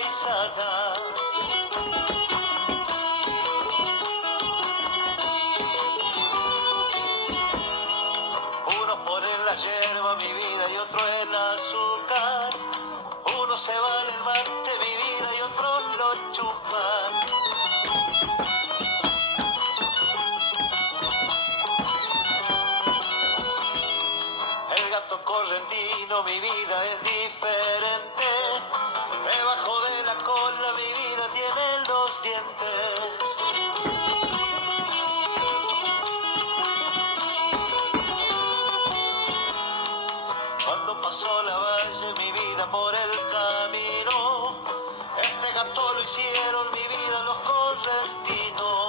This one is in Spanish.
paisanas. Unos ponen la hierba, mi vida, y otro el azúcar. Uno se va en el mate, mi vida, y otros lo chupan. El gato correntino, mi vida, es diferente. Debajo de la cola, mi vida, tiene los dientes. Cuando pasó la valle, mi vida, por el camino, este gato lo hicieron, mi vida, los correntinos.